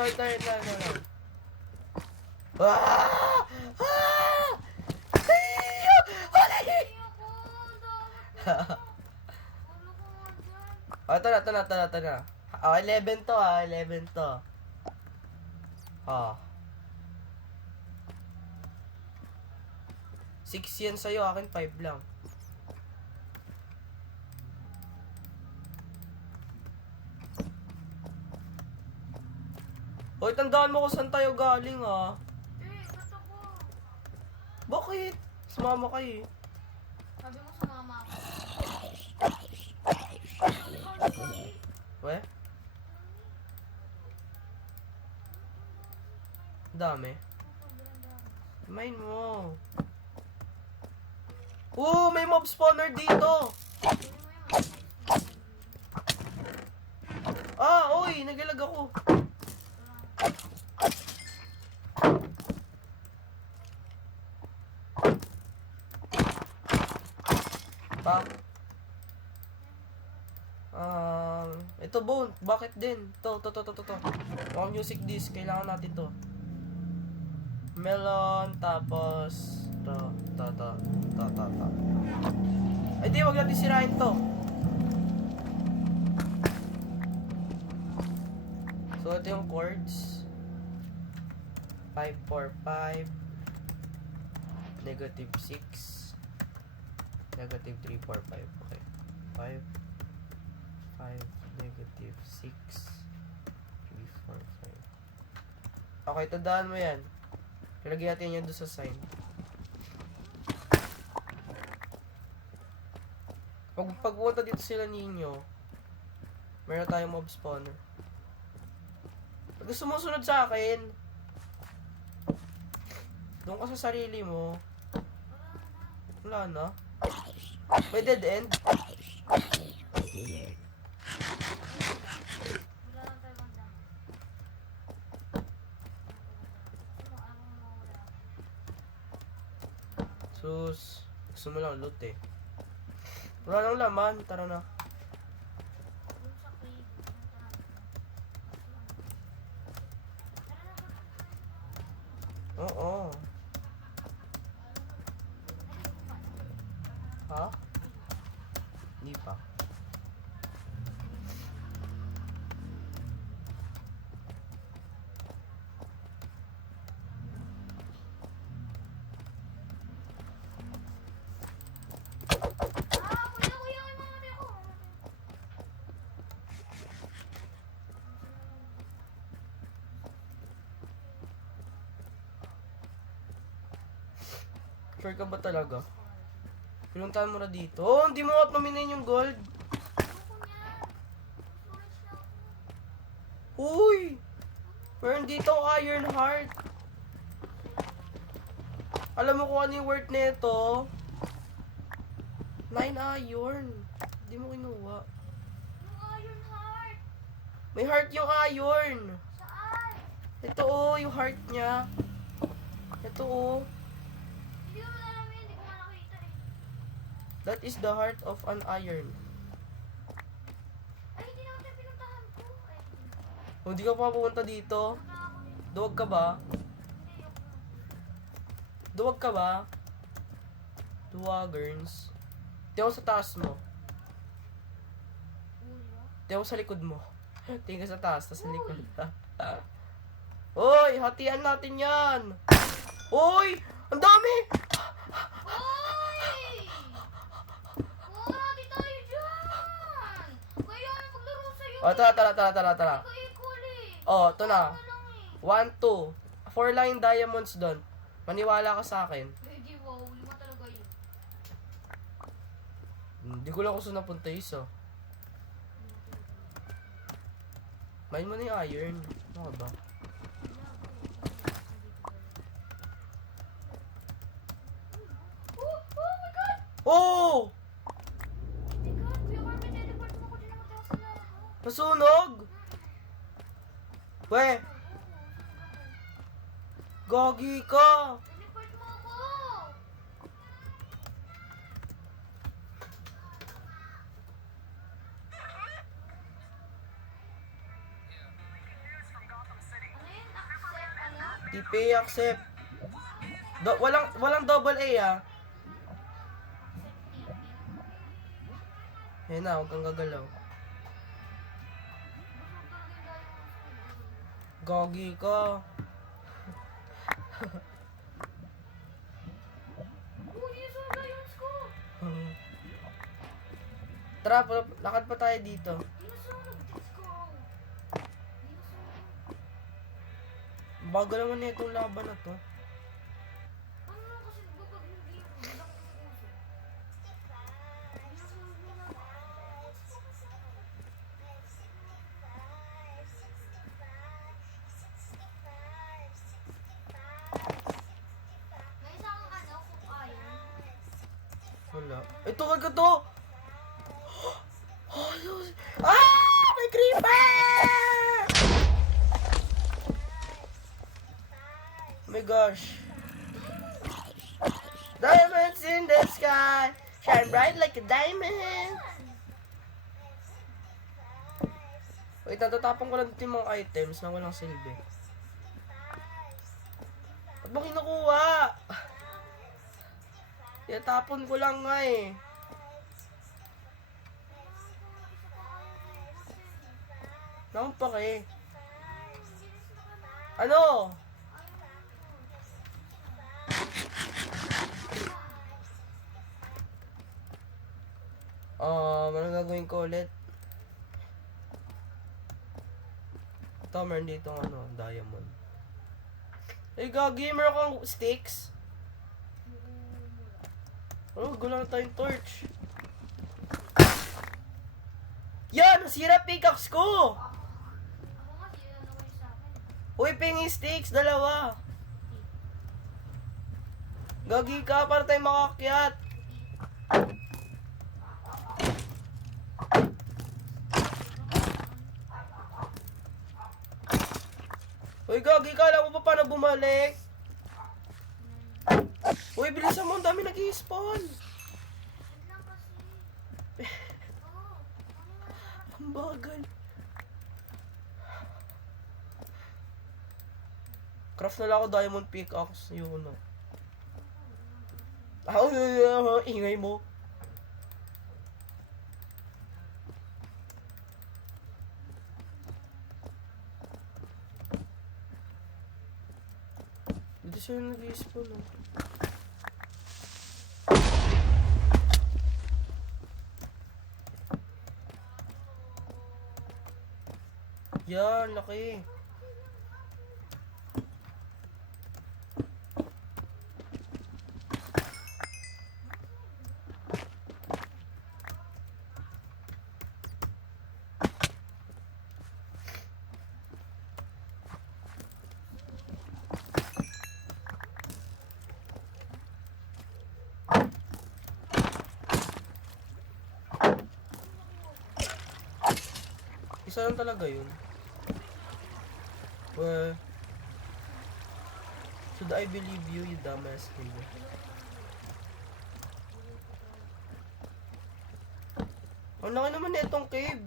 Ito. Ah! Ah! Ay! Oh, ito na. Oh, 11 to 11 to. Oh. 6 yan sa'yo, akin 5 lang. Hoy, tandaan mo kung saan tayo galing, ah. Ba't ako? Bakit? Sumama kayo, eh. Sabi mo sumama ako. We? Dami. Main mo. Oh, may mob spawner dito. Ah, oy, nagalag ako. Pa. Ito bone, bakit din? To. Mga music disc, kailangan natin to. Melon, tapos to. Ay di, wag natin sirain to. So ito yung chords. 5, 4, 5 negative 6 negative 3, 4, 5. Okay. 5 negative 6 3, 4, 5. Okay, tandaan mo yan. Ilagay natin yan doon sa sign. Pag pumunta dito sila ninyo, meron tayong mob spawner. Pag gusto mo sunod sa akin, doon ka sa sarili mo. Wala na. May dead end. Sus, gusto mo lang loot eh. Wala nang laman, tara na. Oo. Ha? Hindi pa. Sure ka ba talaga? Pinuntahan mo na dito. Oh, hindi mo at naminayin yung gold. Uy! Meron dito iron heart. Alam mo kung ano yung worth nito? 9 iron. Hindi mo kinuha. Yung iron heart. May heart yung iron. Saan? Ito oh, yung heart niya. Ito oh. Hindi ko alam yun. Hindi ko nga nakita eh. That is the heart of an iron. Ay, hindi naman tayo pinuntahan ko. Ay, O, di ka pa pupunta dito? punta ako dito. Duwag ka ba? Hindi ako. Duwag ka ba? Duwagerns. Tingnan mo sa taas mo. Uli ba? Tingnan mo sa likod mo. Tingnan ka sa taas, tapos sa likod. Uy, hatian natin yan! Uy! Ang dami! Uy! Di tayo dyan! Kaya may maglaro sa'yo. O, tara. Ikaw equal eh. O, ito na. Ako lang eh. 1, 2. 4 lang yung diamonds doon. Maniwala ka sa akin. Pwede wow. Lima talaga yun. Hindi ko lang kung saan napunta isa. Mine mo na yung iron. Ano ka ba? Oh my God! Oh! Teka, Kuya Carmen, teleport mo ko din naman tayo sa lahat. Nasunog! We! Gagi ka! Teleport mo ako! TP accept. Walang double A ah. Yan na, huwag kang gagalaw. Gagi ka. Tara, lakad pa tayo dito. Bago naman na itong laban na to. Wala. Ito ka to! Ah! May creeper! Oh my gosh. Diamonds in the sky shine bright like a diamond. Wait, natatapon ko lang dito yung mga items na walang silbi. Ba't mo kinukuha? Tinatapon ko lang nga eh. Naman pa kay. Ano? Ano gagawin ko ulit? Ito, meron dito diamond. Eh, gagi, meron kang sticks? Oh, gulang tayong torch. Yan! Nasira pickaxe ko! Uy, pingi sticks, 2. Gagi ka, para tayo makakyat. Uy, gagi ka, alam mo pa paano bumalik? Uy, bilisan mo, ang dami nag-i-spawn. Ang bagal. Craft na lang ako diamond pickaxe. Yun o. Ingay mo. Dito sila nag-i-spawn o. Yan, laki. Isa lang talaga yun. Well, should I believe you, you dumbass kid? Ang laki naman na itong cave.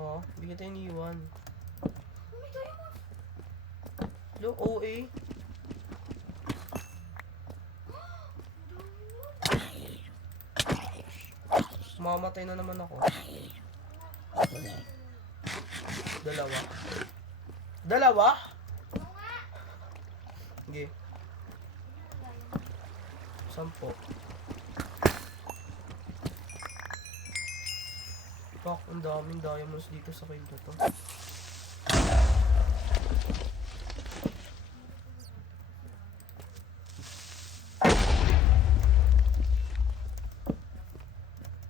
Oh, hindi kita iniwan. Lo, OA. Mamatay na naman ako. 2. 2? Sige. 10. Fuck, ang daming diamonds dito sa cave na to.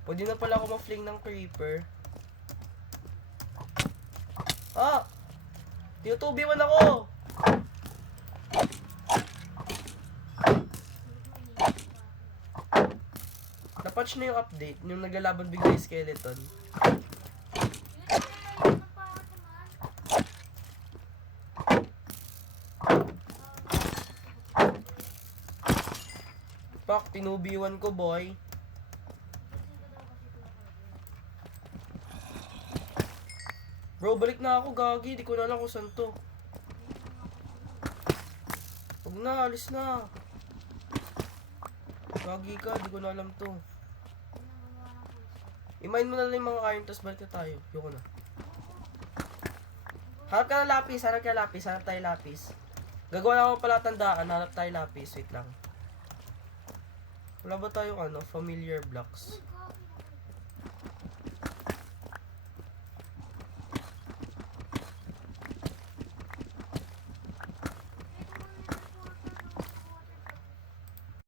Pwede na pala ako ma-fling ng creeper. Ah! Tinutubiwan ako! Napatch na yung update, yung naglalaban bigla yung skeleton. Pak, tinubiwan ko, boy. Bro, balik na ako, gagi. Di ko na alam kung saan to. Huwag na, alis na. Gagi ka, di ko na alam to. I-mine mo na lang yung mga iron, tapos balik na tayo. Yoko na. Hanap ka ng lapis, hanap ka ng lapis, hanap tayo lapis. Gagawa na ako pala tandaan, hanap tayo lapis. Wait lang. Wala ba tayong familiar blocks? Uy, gabi.